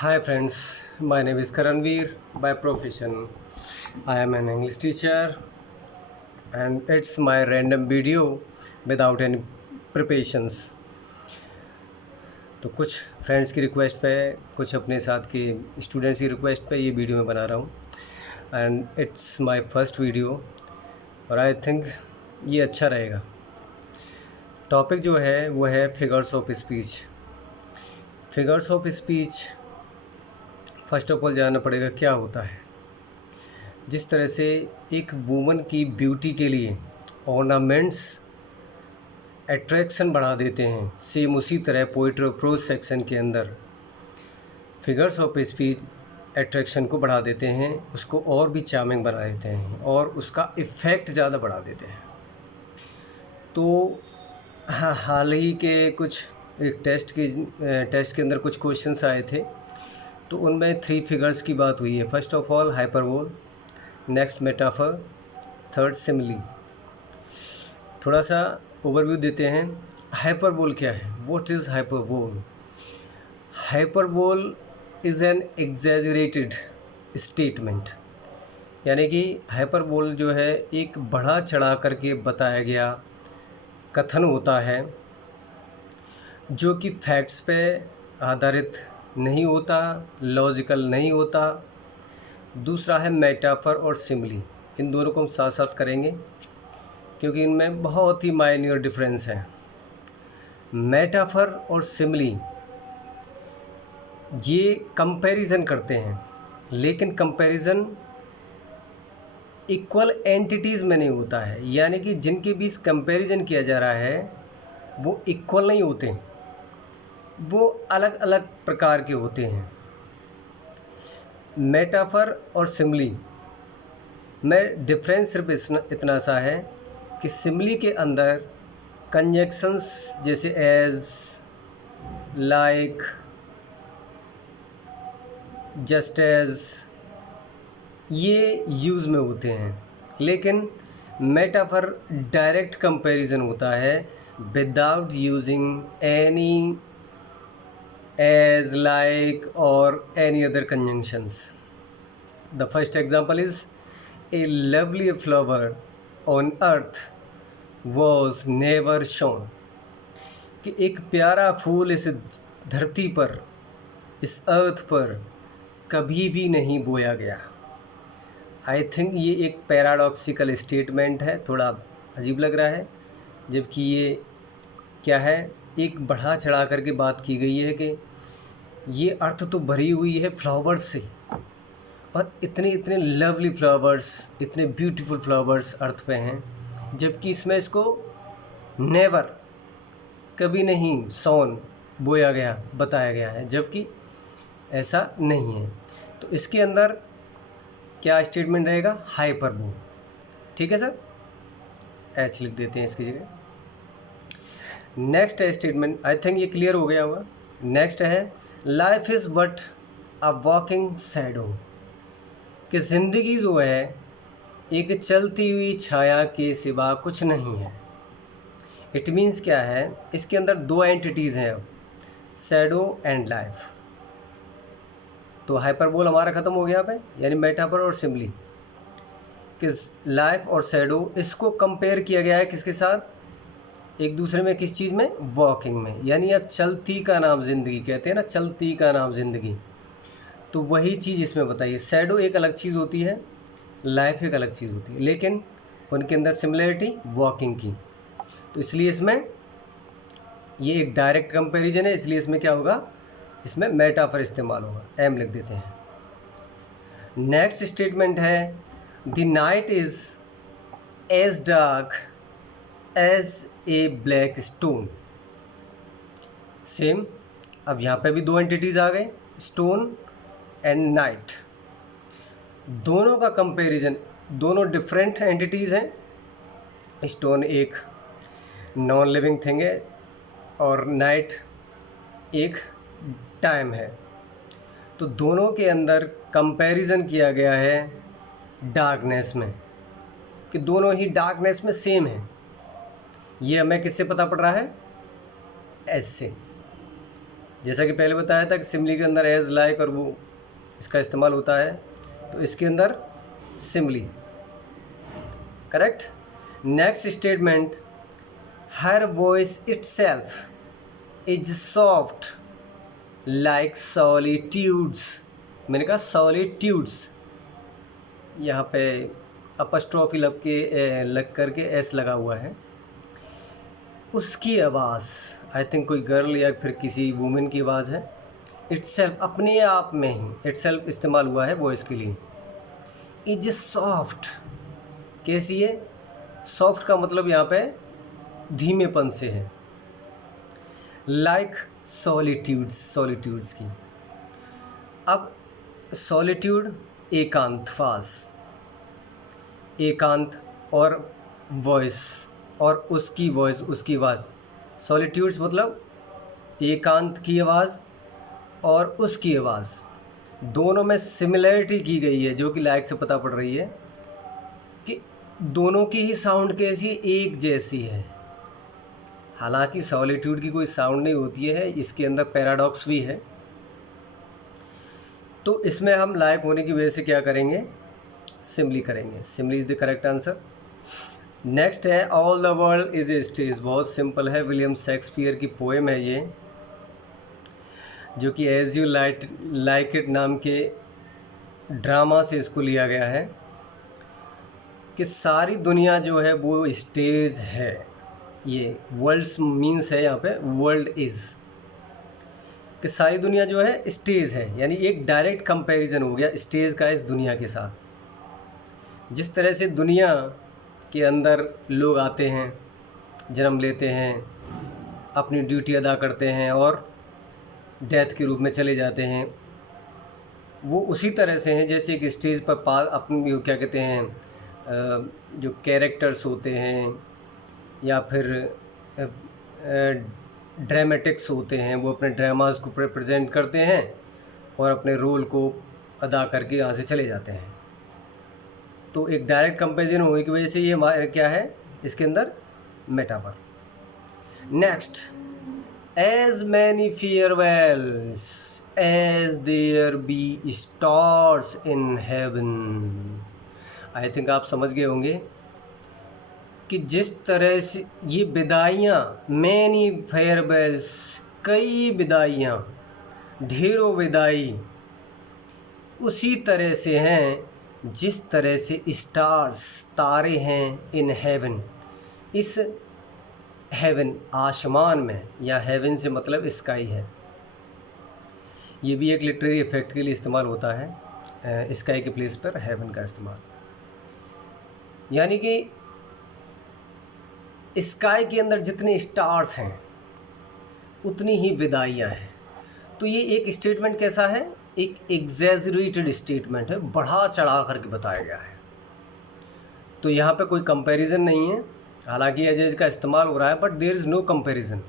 Hi friends, my name is Karanveer. By profession, I am an English teacher and it's my random video without any preparations. तो कुछ friends की request पे, कुछ अपने साथ के स्टूडेंट्स की रिक्वेस्ट पे ये वीडियो मैं बना रहा हूँ and it's my first video और आई थिंक ये अच्छा रहेगा। टॉपिक जो है वो है figures of speech. Figures of speech first of all जानना पड़ेगा क्या होता है। जिस तरह से एक वुमन की ब्यूटी के लिए ऑर्नामेंट्स अट्रैक्शन बढ़ा देते हैं, सेम उसी तरह पोइट्री और प्रोज सेक्शन के अंदर फिगर्स ऑफ स्पीच अट्रैक्शन को बढ़ा देते हैं, उसको और भी चार्मिंग बना देते हैं और उसका इफ़ेक्ट ज़्यादा बढ़ा देते हैं। तो हाल ही के कुछ एक टेस्ट के अंदर कुछ क्वेश्चंस आए थे, तो उनमें 3 फिगर्स की बात हुई है। First of all hyperbole, next metaphor, third simile. थोड़ा सा ओवरव्यू देते हैं। हाइपरबोल क्या है? What is hyperbole? Hyperbole is an exaggerated statement, यानी कि हाइपरबोल जो है एक बढ़ा चढ़ा करके बताया गया कथन होता है जो कि फैक्ट्स पे आधारित नहीं होता, लॉजिकल नहीं होता। दूसरा है मेटाफर और सिमिली। इन दोनों को हम साथ साथ करेंगे क्योंकि इनमें बहुत ही माइन्यूर डिफरेंस है। मेटाफर और सिमिली ये कंपैरिजन करते हैं, लेकिन कंपैरिजन इक्वल एंटिटीज़ में नहीं होता है, यानी कि जिनके बीच कंपैरिजन किया जा रहा है वो इक्वल नहीं होते, वो अलग अलग प्रकार के होते हैं। मेटाफर और सिमिली में डिफरेंस सिर्फ इतना सा है कि सिमिली के अंदर कंजक्शंस जैसे एज, लाइक, जस्ट एज ये यूज़ में होते हैं, लेकिन मेटाफर डायरेक्ट कंपैरिजन होता है without using any as, like or any other conjunctions. The first example is a lovely flower on earth was never shown. कि एक प्यारा फूल इस धरती पर, इस अर्थ पर कभी भी नहीं बोया गया। आई थिंक ये एक पैराडॉक्सिकल स्टेटमेंट है, थोड़ा अजीब लग रहा है, जबकि ये क्या है, एक बढ़ा चढ़ा करके बात की गई है कि ये अर्थ तो भरी हुई है फ्लावर्स से, और इतने इतने लवली फ्लावर्स, इतने ब्यूटीफुल फ्लावर्स अर्थ पे हैं, जबकि इसमें इसको नेवर, कभी नहीं, सॉन, बोया गया, बताया गया है, जबकि ऐसा नहीं है। तो इसके अंदर क्या स्टेटमेंट रहेगा? हाइपरबोल। ठीक है सर, एच लिख देते हैं इसकी जगह। नेक्स्ट स्टेटमेंट, आई थिंक ये क्लियर हो गया होगा। नेक्स्ट है life is but a walking shadow, कि ज़िंदगी जो है एक चलती हुई छाया के सिवा कुछ नहीं है। इट मीन्स क्या है, इसके अंदर 2 एंटिटीज़ हैं अब, शैडो एंड लाइफ। तो हाइपरबोल हमारा ख़त्म हो गया पे, यानी मेटाफर और सिमिली, कि लाइफ और शैडो इसको कंपेयर किया गया है किसके साथ? एक दूसरे में, किस चीज़ में? वॉकिंग में, यानी अब चलती का नाम ज़िंदगी कहते हैं ना, चलती का नाम ज़िंदगी। तो वही चीज़ इसमें बताइए। शैडो एक अलग चीज़ होती है, लाइफ एक अलग चीज़ होती है, लेकिन उनके अंदर सिमिलरिटी वॉकिंग की। तो इसलिए इसमें ये एक डायरेक्ट कंपैरिजन है, इसलिए इसमें क्या होगा, इसमें मेटाफर इस्तेमाल होगा। एम लिख देते हैं। नेक्स्ट स्टेटमेंट है the night is as dark as a black stone. Same, अब यहाँ पे भी 2 एंटिटीज़ आ गए, स्टोन एंड नाइट। दोनों का कंपैरिजन, दोनों डिफरेंट एंटिटीज़ हैं। स्टोन एक नॉन लिविंग थिंग है और नाइट एक टाइम है। तो दोनों के अंदर कंपैरिजन किया गया है डार्कनेस में, कि दोनों ही डार्कनेस में सेम है। ये हमें किससे पता पड़ रहा है? एस से। जैसा कि पहले बताया था कि सिमली के अंदर एज, लाइक और वो इसका इस्तेमाल होता है, तो इसके अंदर simile. Correct. Next statement, her voice itself is soft like solitudes. मैंने कहा सॉलिट्यूड्स, यहाँ पे अपस्ट्रॉफी लग करके एस लगा हुआ है। उसकी आवाज़, आई थिंक कोई गर्ल या फिर किसी वुमेन की आवाज़ है। इटसेल्फ, अपने आप में ही इटसेल्फ इस्तेमाल हुआ है वॉइस के लिए। इज सॉफ्ट, कैसी है? सॉफ्ट का मतलब यहाँ पे धीमेपन से है। लाइक सॉलिट्यूड्स की। अब सॉलिट्यूड एकांतवास, एकांत और वॉइस और उसकी वॉइस, उसकी आवाज़। सॉलिट्यूड्स मतलब एकांत की आवाज़ और उसकी आवाज़, दोनों में सिमिलरिटी की गई है, जो कि लाइक से पता पड़ रही है कि दोनों की ही साउंड कैसी, एक जैसी है। हालांकि सॉलिट्यूड की कोई साउंड नहीं होती है, इसके अंदर पैराडॉक्स भी है। तो इसमें हम लाइक होने की वजह से क्या करेंगे, सिमली करेंगे। Simile is the correct answer. Next है all the world is a stage. बहुत सिंपल है, विलियम शेक्सपियर की पोएम है ये, जो कि एज यू लाइक इट नाम के ड्रामा से इसको लिया गया है, कि सारी दुनिया जो है वो स्टेज है। ये वर्ल्ड्स मीन्स है यहाँ पे, वर्ल्ड इज़, कि सारी दुनिया जो है स्टेज है, यानी एक डायरेक्ट कंपैरिजन हो गया स्टेज का इस दुनिया के साथ। जिस तरह से दुनिया के अंदर लोग आते हैं, जन्म लेते हैं, अपनी ड्यूटी अदा करते हैं और डेथ के रूप में चले जाते हैं, वो उसी तरह से हैं जैसे एक स्टेज पर अपनी क्या कहते हैं, जो कैरेक्टर्स होते हैं या फिर ड्रामेटिक्स होते हैं, वो अपने ड्रामास को रिप्रेजेंट करते हैं और अपने रोल को अदा करके यहाँ से चले जाते हैं। तो एक डायरेक्ट कंपैरिजन होने की वजह से ये क्या है, इसके अंदर metaphor. Next, as many farewells as there be stars in heaven. I think आप समझ गए होंगे कि जिस तरह से ये विदाइयाँ, मैनी फेयरवेल्स, कई विदाइयाँ, ढेरों विदाई, उसी तरह से हैं जिस तरह से स्टार्स, तारे हैं, इन हेवन, इस हेवन आसमान में, या हेवन से मतलब स्काई है। ये भी एक लिटरेरी इफेक्ट के लिए इस्तेमाल होता है, स्काई के प्लेस पर हेवन का इस्तेमाल। यानी कि स्काई के अंदर जितने स्टार्स हैं उतनी ही विदाइयाँ हैं। तो ये एक स्टेटमेंट कैसा है, एक एग्जैजरेटेड स्टेटमेंट है, बढ़ा चढ़ा करके बताया गया है। तो यहाँ पे कोई कंपैरिजन नहीं है, हालांकि एज का इस्तेमाल हो रहा है, but there is no comparison.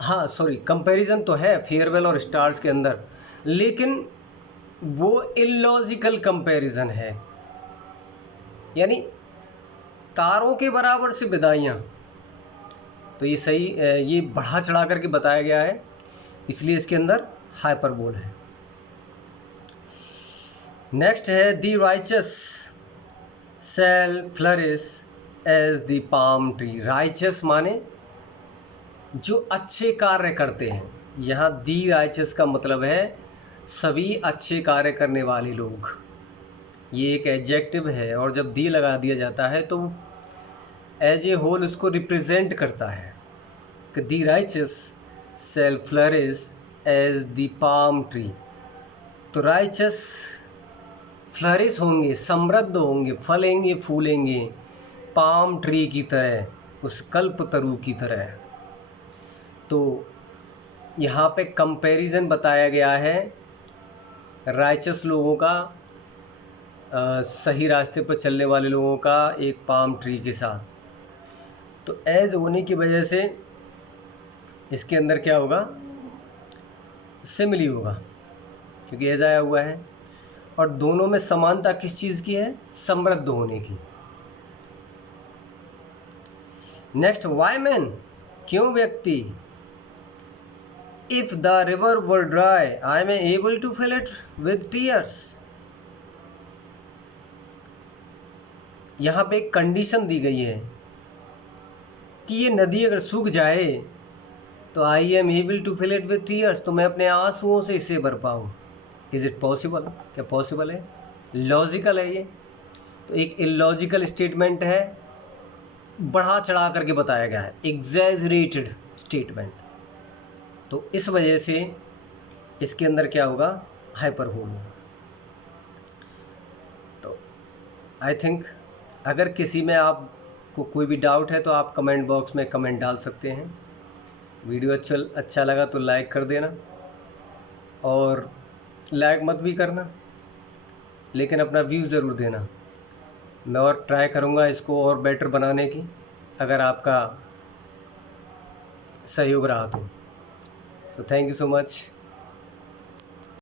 हाँ सॉरी, कंपैरिजन तो है फेयरवेल और स्टार्स के अंदर, लेकिन वो इलॉजिकल कंपैरिजन है, यानी तारों के बराबर से विदाइयाँ। तो ये सही, ये बढ़ा चढ़ा करके बताया गया है, इसलिए इसके अंदर हाइपरबोल है। नेक्स्ट है the righteous shall flourish as the palm tree. Righteous माने जो अच्छे कार्य करते हैं। यहाँ दी राइचस का मतलब है सभी अच्छे कार्य करने वाले लोग। ये एक एडजेक्टिव है और जब दी लगा दिया जाता है तो एज ए होल उसको रिप्रेजेंट करता है कि the righteous shall flourish as the palm tree. तो राइचस फ्लरिश होंगे, समृद्ध होंगे, फलेंगे, फूलेंगे पाम ट्री की तरह, उस कल्पतरु की तरह। तो यहाँ पे कंपैरिजन बताया गया है राइचस लोगों का, सही रास्ते पर चलने वाले लोगों का एक पाम ट्री के साथ। तो एज होने की वजह से इसके अंदर क्या होगा, सिमिली होगा, क्योंकि एज आया हुआ है। और दोनों में समानता किस चीज़ की है, समृद्ध होने की। नेक्स्ट, वाई मैन, क्यों व्यक्ति, if the river were dry I am able to fill it with tears. यहाँ पे एक कंडीशन दी गई है कि ये नदी अगर सूख जाए तो I am able to fill it with tears, तो मैं अपने आंसुओं से इसे भर पाऊँ। Is it possible? क्या पॉसिबल है? लॉजिकल है ये? तो एक इलॉजिकल स्टेटमेंट है, बढ़ा चढ़ा करके बताया गया है, एग्जैजरेटेड स्टेटमेंट। तो इस वजह से इसके अंदर क्या होगा? हाइपर होगा। तो आई थिंक अगर किसी में आपको कोई भी डाउट है तो आप कमेंट बॉक्स में कमेंट डाल सकते हैं। वीडियो अच्छा लगा तो लाइक कर देना, और लाइक मत भी करना, लेकिन अपना व्यू ज़रूर देना। मैं और ट्राई करूँगा इसको और बेटर बनाने की, अगर आपका सहयोग रहा तो। So thank you so much.